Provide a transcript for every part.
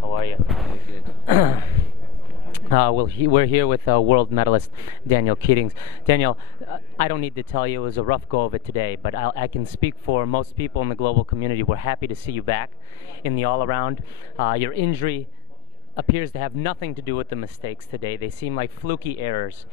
How are you? Good. We're here with world medalist Daniel Keatings. Daniel, I don't need to tell you it was a rough go of it today, but I can speak for most people in the global community. We're happy to see you back in the all-around. Your injury appears to have nothing to do with the mistakes today. They seem like fluky errors.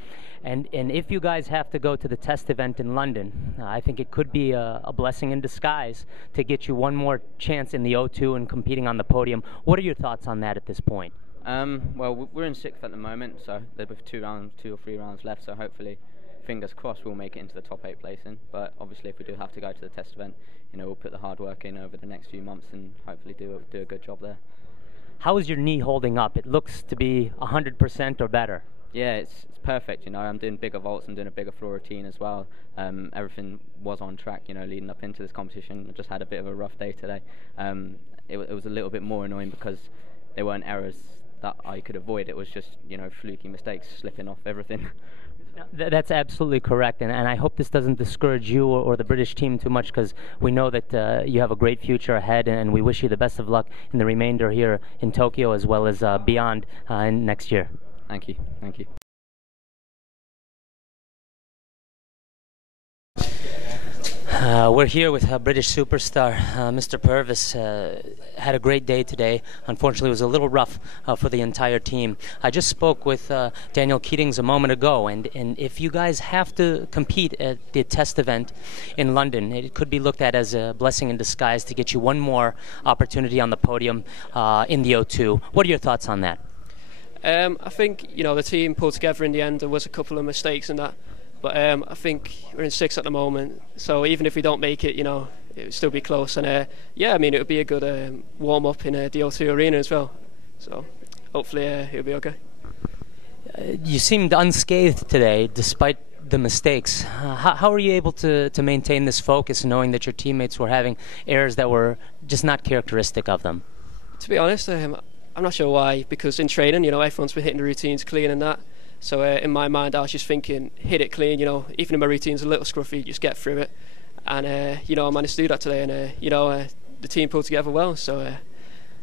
And if you guys have to go to the test event in London, I think it could be a blessing in disguise to get you one more chance in the O2 and competing on the podium. What are your thoughts on that at this point? Well, we're in sixth at the moment, so there's two or three rounds left. So hopefully, fingers crossed, we'll make it into the top 8 placing. But obviously, if we do have to go to the test event, we'll put the hard work in over the next few months and hopefully do a good job there. How is your knee holding up? It looks to be 100% or better. Yeah, it's perfect. I'm doing bigger vaults. I'm doing a bigger floor routine as well. Everything was on track. Leading up into this competition. I just had a bit of a rough day today. It was a little bit more annoying because there weren't errors that I could avoid. It was just fluky mistakes, slipping off everything. That's absolutely correct, and I hope this doesn't discourage you or the British team too much, because we know that you have a great future ahead, and we wish you the best of luck in the remainder here in Tokyo as well as beyond in next year. Thank you. Thank you. We're here with British superstar Mr. Purvis. Had a great day today. Unfortunately, it was a little rough for the entire team. I just spoke with Daniel Keatings a moment ago, and if you guys have to compete at the test event in London, it could be looked at as a blessing in disguise to get you one more opportunity on the podium in the O2. What are your thoughts on that? I think the team pulled together in the end. There was a couple of mistakes in that, but I think we're in 6th at the moment. So even if we don't make it, it would still be close. And yeah, I mean, it would be a good warm up in the O2 arena as well. So hopefully it'll be okay. You seemed unscathed today, despite the mistakes. How are you able to maintain this focus, knowing that your teammates were having errors that were just not characteristic of them? To be honest, I'm not sure why, because in training, everyone's been hitting the routines clean and that. So in my mind, I was just thinking, hit it clean, even if my routine's a little scruffy, just get through it. And, I managed to do that today, and, the team pulled together well. So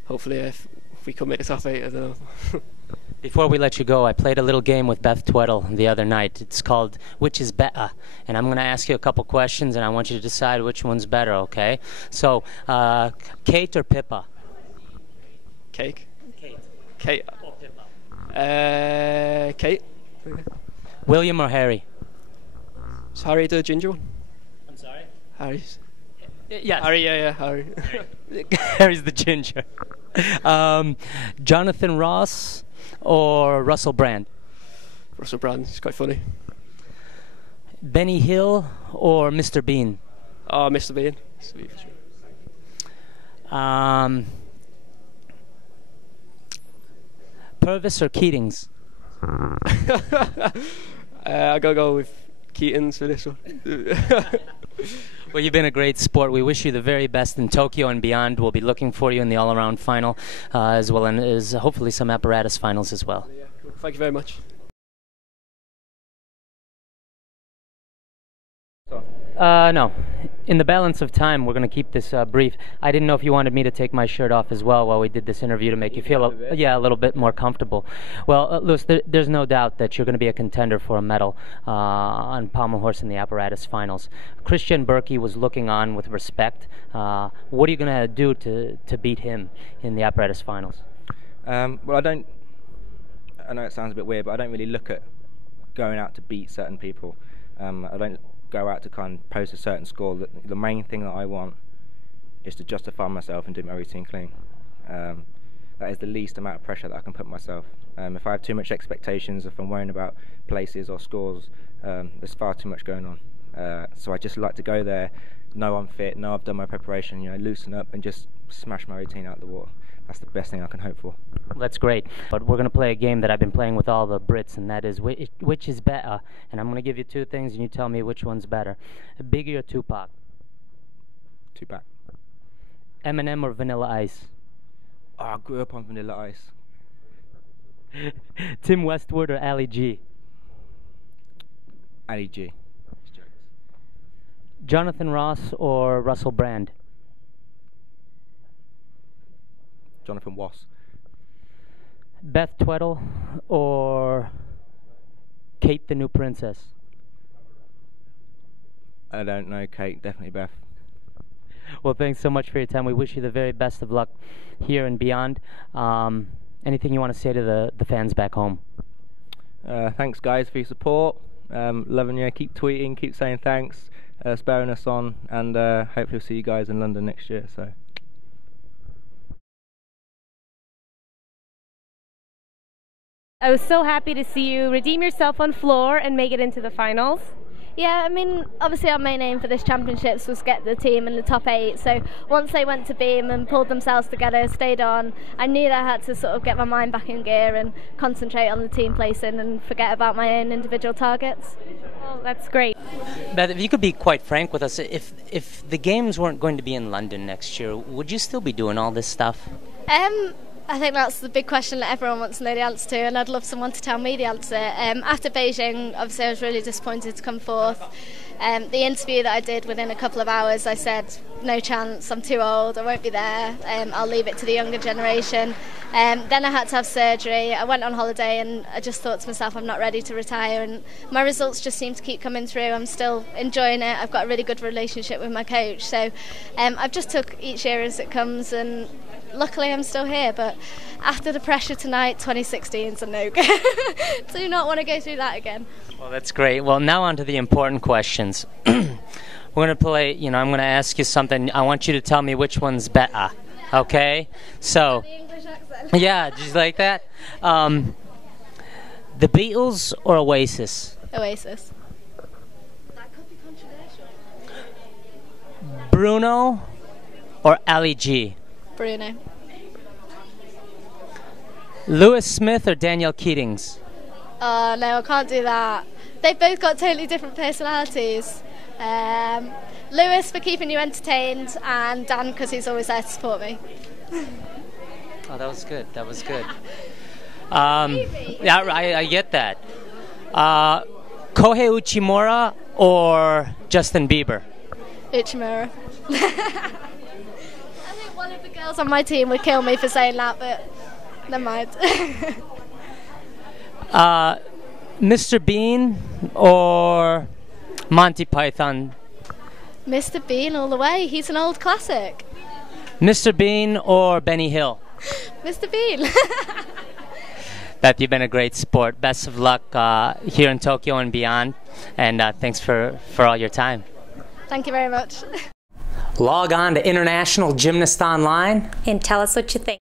hopefully if we could make the top 8, I don't know. Before we let you go, I played a little game with Beth Tweddle the other night. It's called Which is Better? And I'm going to ask you a couple questions, and I want you to decide which one's better, okay? So, Kate or Pippa? Kate. Kate. Or Pippa? Kate. William or Harry? Is Harry the ginger one? I'm sorry? Harry's. Yes. Harry, yeah, Harry. Harry's the ginger. Jonathan Ross or Russell Brand? Russell Brand, he's quite funny. Benny Hill or Mr. Bean? Oh, Mr. Bean. Sweet. Purvis or Keatings? I gotta go with Keatings for this one. Well, you've been a great sport. We wish you the very best in Tokyo and beyond. We'll be looking for you in the all-around final as well as hopefully some apparatus finals as well. Yeah, cool. Thank you very much. No. In the balance of time, we're going to keep this brief. I didn't know if you wanted me to take my shirt off as well while we did this interview to make you feel a little bit more comfortable. Well, Lewis, there's no doubt that you're going to be a contender for a medal on pommel horse in the apparatus finals. Christian Berkey was looking on with respect. What are you going to do to beat him in the apparatus finals? Well, I know it sounds a bit weird, but I don't really look at going out to beat certain people. I don't go out to kind of post a certain score. The main thing that I want is to justify myself and do my routine clean. That is the least amount of pressure that I can put myself. If I have too much expectations, if I'm worrying about places or scores, there's far too much going on. So I just like to go there, know I'm fit, know I've done my preparation, loosen up and just smash my routine out of the water. That's the best thing I can hope for. That's great. But we're going to play a game that I've been playing with all the Brits, and that is which is better. And I'm going to give you two things, and you tell me which one's better. Biggie or Tupac? Tupac. Eminem or Vanilla Ice? Oh, I grew up on Vanilla Ice. Tim Westwood or Ali G? Ali G. Jonathan Ross or Russell Brand? Jonathan Wass. Beth Tweddle or Kate the New Princess? I don't know, Kate. Definitely Beth. Well, thanks so much for your time. We wish you the very best of luck here and beyond. Anything you want to say to the fans back home? Thanks, guys, for your support. Loving you. Keep tweeting, keep saying thanks, spurring us on, and hopefully we'll see you guys in London next year. So. I was so happy to see you redeem yourself on floor and make it into the finals. Yeah, I mean, obviously our main aim for this championships was get the team in the top 8, so once they went to beam and pulled themselves together, stayed on, I knew that I had to sort of get my mind back in gear and concentrate on the team placing and forget about my own individual targets. Well, that's great. Beth, if you could be quite frank with us, if the games weren't going to be in London next year, would you still be doing all this stuff? I think that's the big question that everyone wants to know the answer to, and I'd love someone to tell me the answer. After Beijing, obviously I was really disappointed to come fourth. The interview that I did within a couple of hours, I said, no chance, I'm too old, I won't be there, I'll leave it to the younger generation. Then I had to have surgery, I went on holiday and I just thought to myself, I'm not ready to retire, and my results just seem to keep coming through. I'm still enjoying it, I've got a really good relationship with my coach, so I've just took each year as it comes, and luckily I'm still here. But after the pressure tonight, 2016 is a no-go. Do not want to go through that again. Well, that's great. Well, now on to the important questions. We're going to play, I'm going to ask you something. I want you to tell me which one's better, okay? So, The English accent. yeah, just like that. The Beatles or Oasis? Oasis. That could be controversial. Bruno or Ali G? Bruno. Lewis Smith or Danielle Keatings? Oh no, I can't do that. They've both got totally different personalities. Lewis for keeping you entertained, and Dan because he's always there to support me. Oh, that was good. That was good. Yeah, I get that. Kohei Uchimura or Justin Bieber? Uchimura. I think one of the girls on my team would kill me for saying that, but never mind. Mr. Bean or Monty Python? Mr. Bean all the way. He's an old classic. Mr. Bean or Benny Hill? Mr. Bean. Beth, you've been a great sport. Best of luck here in Tokyo and beyond. And thanks for all your time. Thank you very much. Log on to International Gymnast Online And tell us what you think.